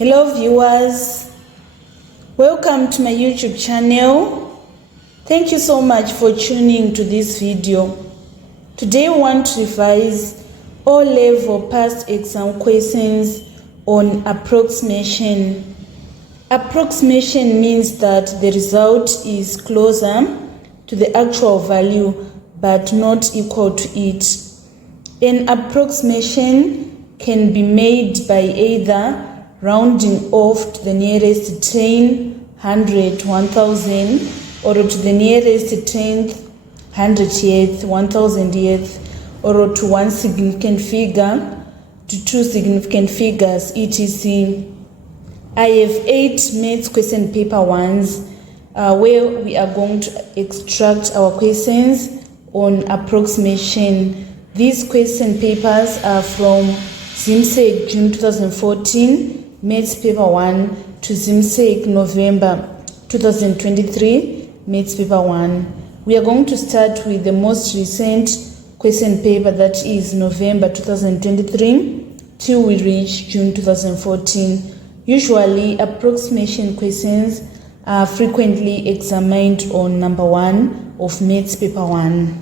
Hello viewers, welcome to my YouTube channel. Thank you so much for tuning to this video. Today we want to revise O-level past exam questions on approximation. Approximation means that the result is closer to the actual value but not equal to it. An approximation can be made by either rounding off to the nearest 10, 100, 1000, or to the nearest 10th, 100th, 1000th, or to one significant figure, to two significant figures, etc. I have 8 maths question paper ones where we are going to extract our questions on approximation. These question papers are from ZIMSEC June 2014, Maths Paper 1 to ZIMSEC November 2023, Maths Paper 1. We are going to start with the most recent question paper, that is November 2023 till we reach June 2014. Usually, approximation questions are frequently examined on number 1 of Maths Paper 1.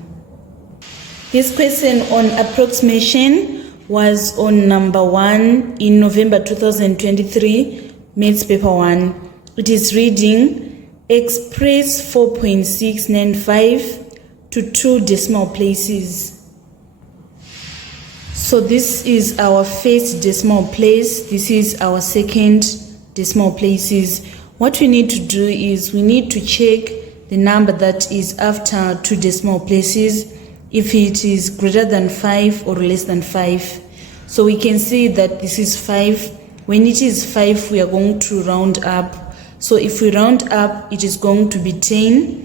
This question on approximation was on number 1 in November 2023, Maths Paper 1. It is reading, express 4.695 to 2 decimal places. So this is our first decimal place, this is our second decimal places. What we need to do is we need to check the number that is after 2 decimal places, if it is greater than 5 or less than 5. So we can see that this is 5. When it is 5, we are going to round up. So if we round up, it is going to be 10.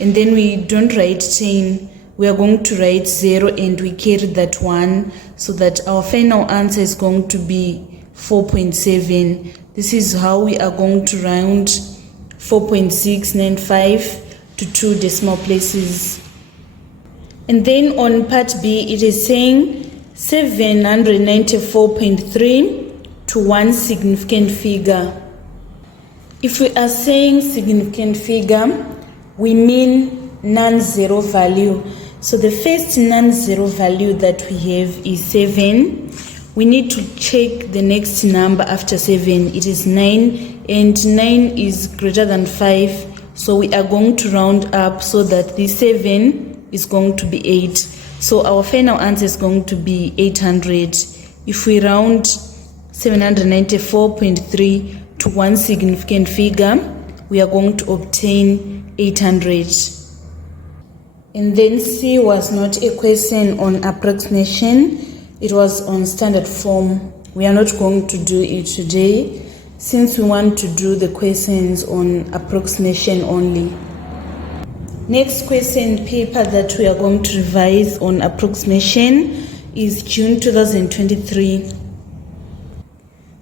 And then we don't write 10. We are going to write 0 and we carry that 1. So that our final answer is going to be 4.7. This is how we are going to round 4.695 to 2 decimal places. And then on part B, it is saying 794.3 to one significant figure. If we are saying significant figure, we mean non-zero value. So the first non-zero value that we have is 7. We need to check the next number after 7. It is 9, and 9 is greater than 5. So we are going to round up so that the 7 is going to be 8. So our final answer is going to be 800. If we round 794.3 to one significant figure, we are going to obtain 800. And then C was not a question on approximation, it was on standard form. We are not going to do it today since we want to do the questions on approximation only. Next question paper that we are going to revise on approximation is June 2023.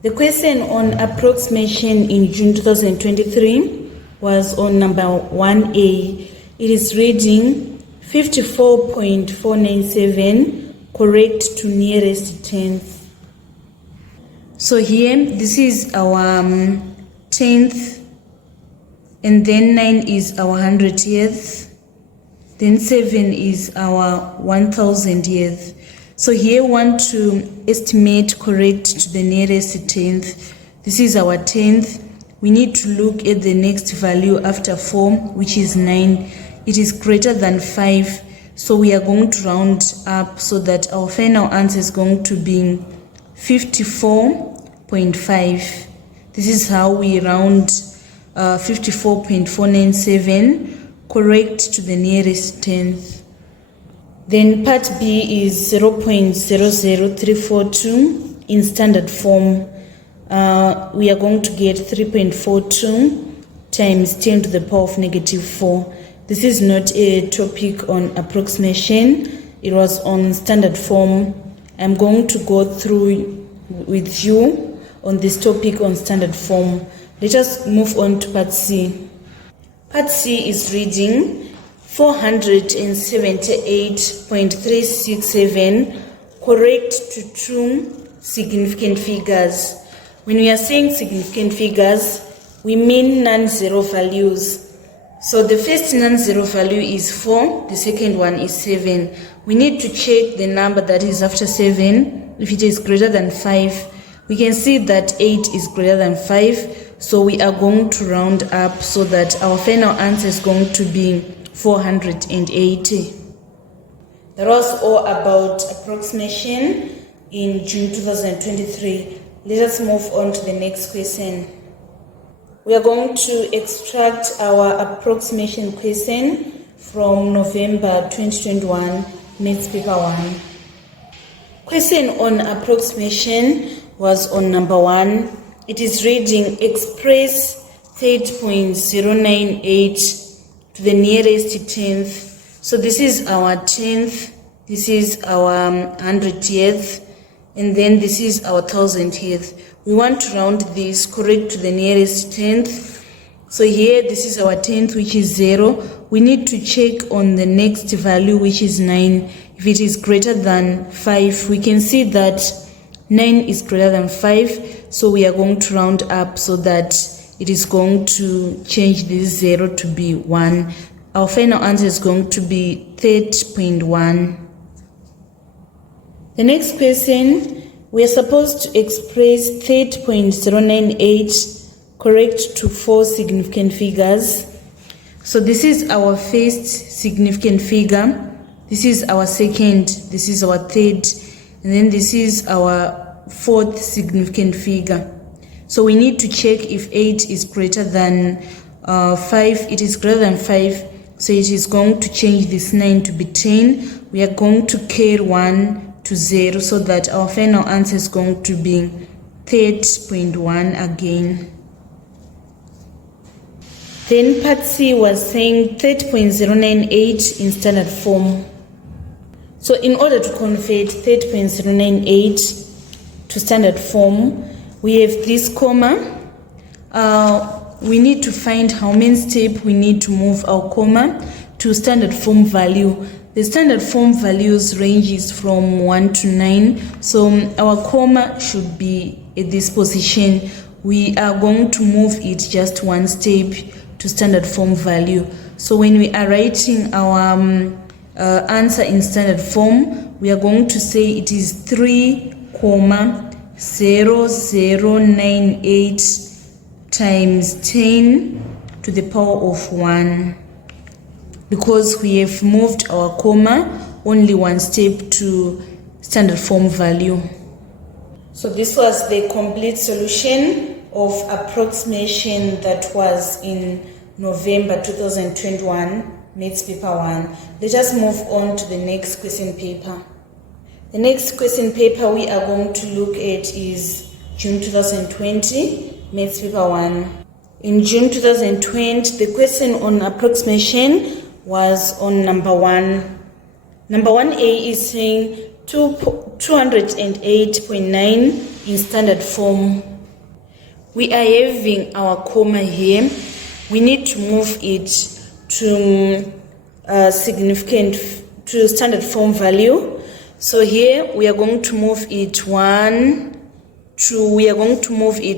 The question on approximation in June 2023 was on number 1A. It is reading 54.497 correct to nearest tenth. So here, this is our 10th. And then 9 is our 100th, then 7 is our 1000th. So here we want to estimate correct to the nearest 10th. This is our 10th. We need to look at the next value after 4, which is 9. It is greater than 5. So we are going to round up so that our final answer is going to be 54.5. This is how we round 54.497 correct to the nearest tenth. Then part B is 0.00342 in standard form. We are going to get 3.42 times 10 to the power of negative 4. This is not a topic on approximation. It was on standard form. I'm going to go through with you on this topic on standard form. Let us move on to part C. Part C is reading 478.367 correct to 2 significant figures. When we are saying significant figures, we mean non-zero values. So the first non-zero value is 4, the second one is 7. We need to check the number that is after 7. If it is greater than 5, we can see that 8 is greater than 5. So we are going to round up so that our final answer is going to be 480. That was all about approximation in June 2023. Let us move on to the next question. We are going to extract our approximation question from November 2021, maths paper 1. Question on approximation was on number 1. It is reading express 30.098 to the nearest tenth. So this is our tenth, this is our 100th, and then this is our 1000th. We want to round this correct to the nearest tenth. So here this is our tenth, which is 0. We need to check on the next value, which is 9. If it is greater than 5, we can see that 9 is greater than 5. So we are going to round up so that it is going to change this 0 to be 1. Our final answer is going to be 30.1. The next question, we are supposed to express 30.098 correct to 4 significant figures. So this is our first significant figure, this is our second, this is our third, and then this is our fourth significant figure. So we need to check if 8 is greater than 5. It is greater than 5. So it is going to change this 9 to be 10. We are going to carry 1 to 0 so that our final answer is going to be 30.1 again. Then part C was saying 30.098 in standard form. So in order to convert 30.098 to standard form, we have this comma. We need to find how many steps we need to move our comma to standard form value. The standard form values ranges from 1 to 9. So our comma should be at this position. We are going to move it just 1 step to standard form value. So when we are writing our answer in standard form, we are going to say it is 3,0098 times 10 to the power of 1, because we have moved our comma only 1 step to standard form value. So this was the complete solution of approximation that was in November 2021, maths paper 1. Let us move on to the next question paper. The next question paper we are going to look at is June 2020, maths paper 1. In June 2020, the question on approximation was on number 1. Number 1A is saying 208.9 in standard form. We are having our comma here. We need to move it to standard form value. So here we are going to move it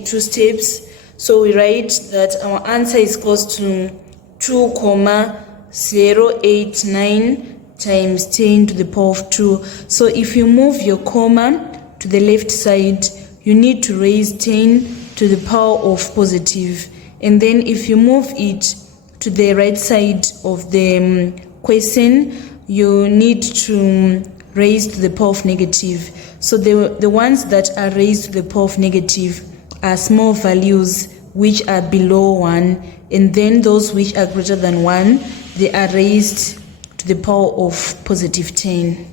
2 steps. So we write that our answer is close to 2,089 times 10 to the power of 2. So if you move your comma to the left side, you need to raise 10 to the power of positive. And then if you move it to the right side of the question, you need to raise to the power of negative. So the ones that are raised to the power of negative are small values which are below 1, and then those which are greater than 1, they are raised to the power of positive 10.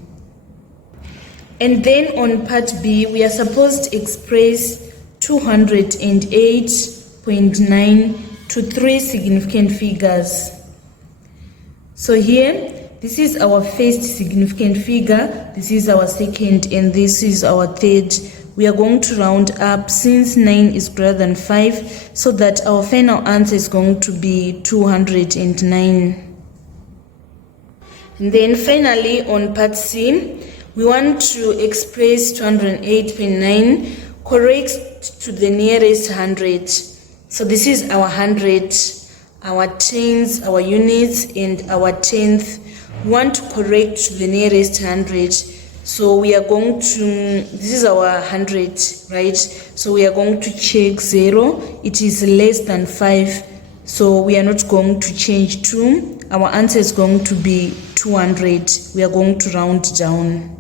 And then on part B, we are supposed to express 208.9 to 3 significant figures. So here, this is our first significant figure, this is our second, and this is our third. We are going to round up since 9 is greater than 5, so that our final answer is going to be 209. And then finally on part C, we want to express 208.9 correct to the nearest 100. So this is our 100, our tens, our units, and our tenth. We want to correct to the nearest 100. So we are going to, this is our 100, right? So we are going to check 0. It is less than 5. So we are not going to change 2. Our answer is going to be 200. We are going to round down.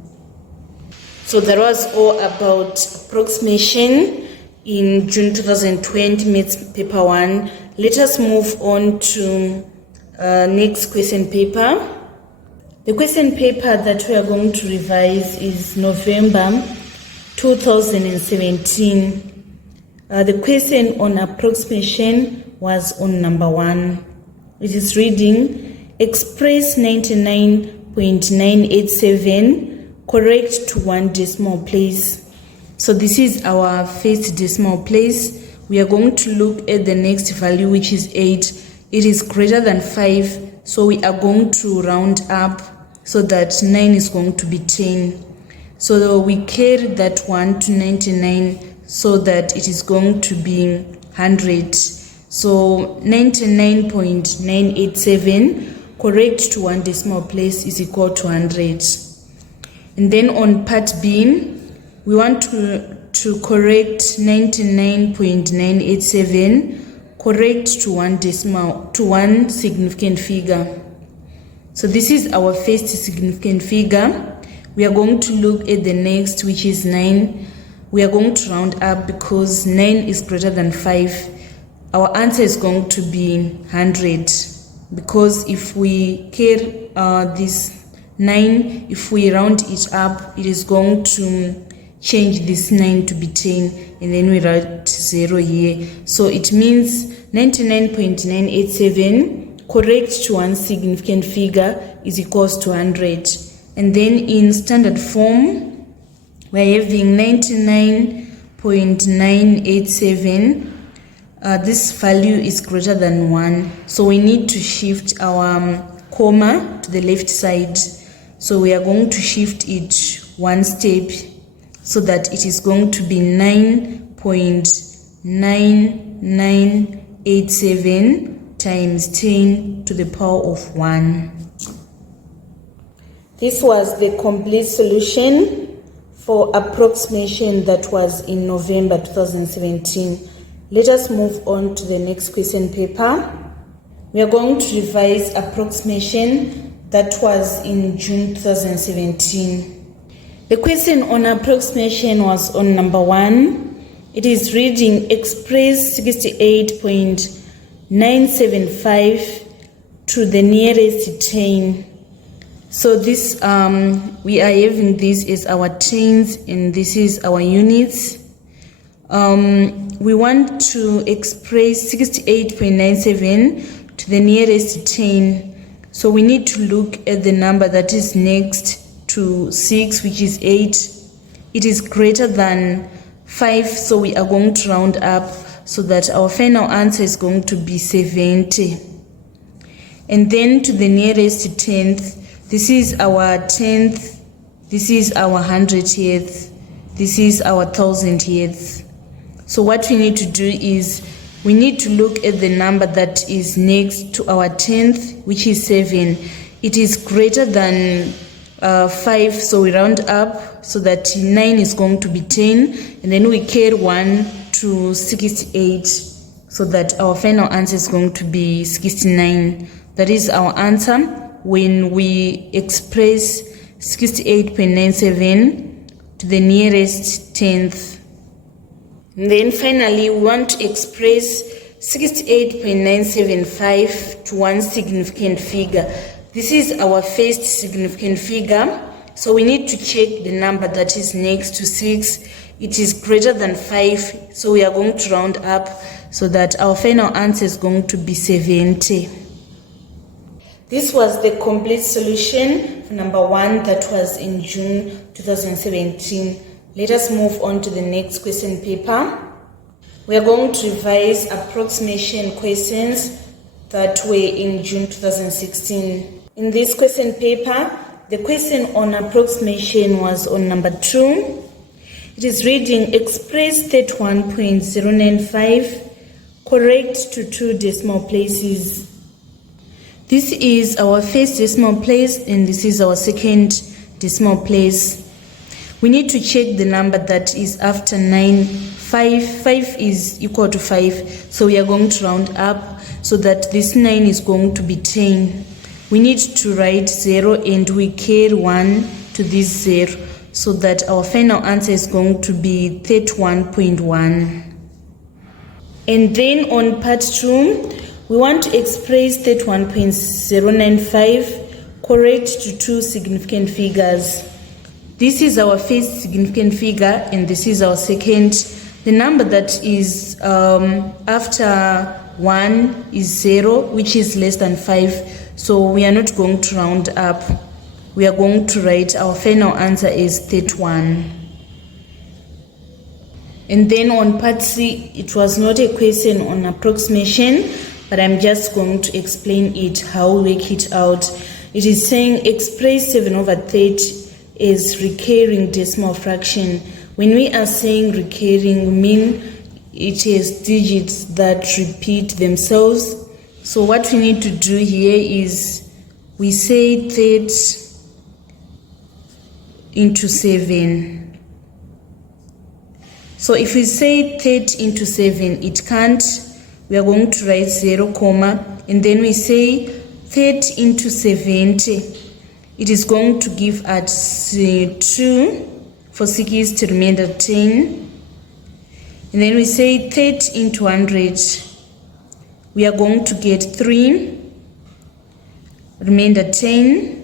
So that was all about approximation in June 2020 Maths paper 1. Let us move on to next question paper. The question paper that we are going to revise is November 2017. The question on approximation was on number 1. It is reading, express 99.987 correct to 1 decimal place. So this is our first decimal place. We are going to look at the next value, which is 8. It is greater than 5, so we are going to round up so that 9 is going to be 10. So we carry that 1 to 99 so that it is going to be 100. So 99.987 correct to 1 decimal place is equal to 100. And then on part B, we want to correct 99.987 correct to 1 decimal, to 1 significant figure. So this is our first significant figure. We are going to look at the next, which is 9. We are going to round up because 9 is greater than 5. Our answer is going to be 100, because if we carry this 9, if we round it up, it is going to change this 9 to be 10, and then we write 0 here. So it means 99.987 correct to 1 significant figure is equals to 100. And then in standard form, we're having 99.987. This value is greater than 1. So we need to shift our comma to the left side. So we are going to shift it 1 step so that it is going to be 9.9987 times 10 to the power of 1. This was the complete solution for approximation that was in November 2017. Let us move on to the next question paper. We are going to revise approximation that was in June 2017. The question on approximation was on number 1. It is reading, express 68.975 to the nearest 10. So this we are having this as our tens and this is our units. We want to express 68.97 to the nearest 10. So we need to look at the number that is next to 6, which is 8. It is greater than 5, so we are going to round up so that our final answer is going to be 70. And then to the nearest 10th, this is our 10th, this is our 100th, this is our 1000th. So what we need to do is we need to look at the number that is next to our 10th, which is 7. It is greater than 5, so we round up so that 9 is going to be 10, and then we carry 1 to 68 so that our final answer is going to be 69. That is our answer when we express 68.97 to the nearest 10th. And then finally, we want to express 68.975 to 1 significant figure. This is our first significant figure. So we need to check the number that is next to 6. It is greater than 5. So we are going to round up so that our final answer is going to be 70. This was the complete solution for number 1 that was in June 2017. Let us move on to the next question paper. We are going to revise approximation questions that were in June 2016. In this question paper, the question on approximation was on number 2. It is reading express 31.095 correct to 2 decimal places. This is our first decimal place and this is our second decimal place. We need to check the number that is after 9. 5 is equal to 5, so we are going to round up so that this 9 is going to be 10. We need to write 0 and we carry 1 to this 0 so that our final answer is going to be 31.1. And then on part 2, we want to express 31.095 correct to 2 significant figures. This is our first significant figure and this is our second. The number that is after 1 is 0, which is less than 5. So we are not going to round up. We are going to write our final answer is 31. And then on part C, it was not a question on approximation, but I'm just going to explain it, how we work it out. It is saying express 7/30 as recurring decimal fraction. When we are saying recurring, we mean it has digits that repeat themselves. So what we need to do here is we say 30 into 7. So if we say 30 into 7, it can't. We are going to write 0, and then we say 30 into 70. It is going to give us 2. For 6 is to remainder 10. And then we say 30 into 100. We are going to get 3. Remainder 10.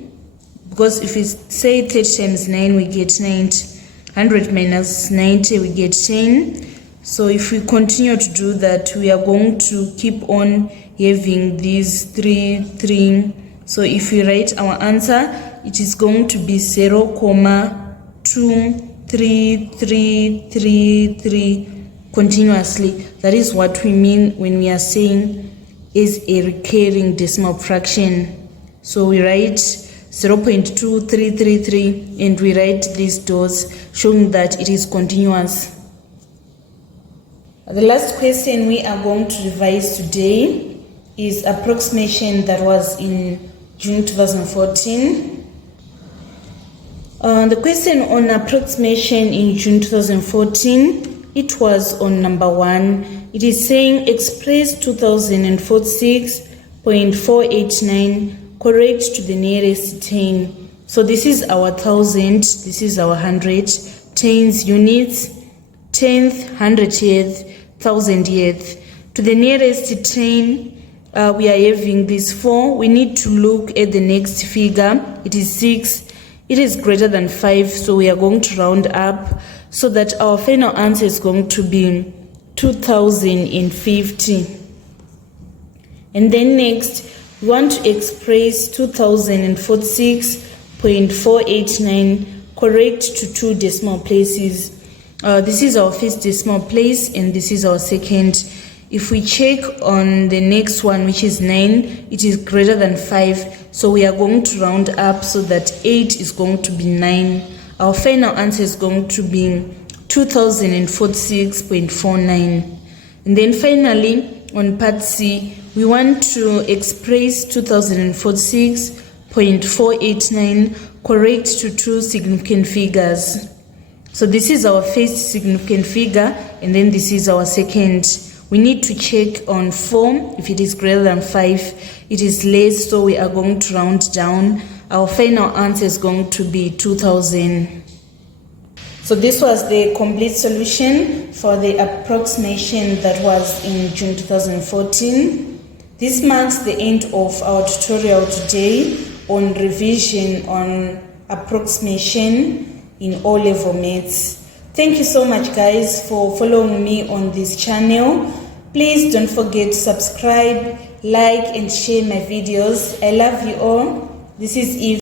Because if we say 30 times 9, we get 90. 100 minus 90, we get 10. So if we continue to do that, we are going to keep on having these 3. So if we write our answer, it is going to be 0, 2, 3, 3, 3, 3 continuously. That is what we mean when we are saying is a recurring decimal fraction. So we write 0.2333 and we write these dots showing that it is continuous. The last question we are going to revise today is approximation that was in June 2014. The question on approximation in June 2014, it was on number 1. It is saying express 2046.489 correct to the nearest 10. So this is our 1000, this is our 100, tens, units, 10th, 100th, 1000th. To the nearest 10, we are having this 4. We need to look at the next figure. It is 6. It is greater than 5, so we are going to round up so that our final answer is going to be 2050. And then next, we want to express 2046.489 correct to 2 decimal places. This is our first decimal place and this is our second. If we check on the next one, which is 9, it is greater than 5. So we are going to round up so that 8 is going to be 9. Our final answer is going to be 2046.49. And then finally, on part C, we want to express 2046.489 correct to 2 significant figures. So this is our first significant figure and then this is our second. We need to check on 4. If it is greater than 5, it is less, so we are going to round down. Our final answer is going to be 2000. So this was the complete solution for the approximation that was in June 2014. This marks the end of our tutorial today on revision on approximation in O-level maths. Thank you so much guys for following me on this channel. Please don't forget to subscribe, like and share my videos. I love you all. This is Eve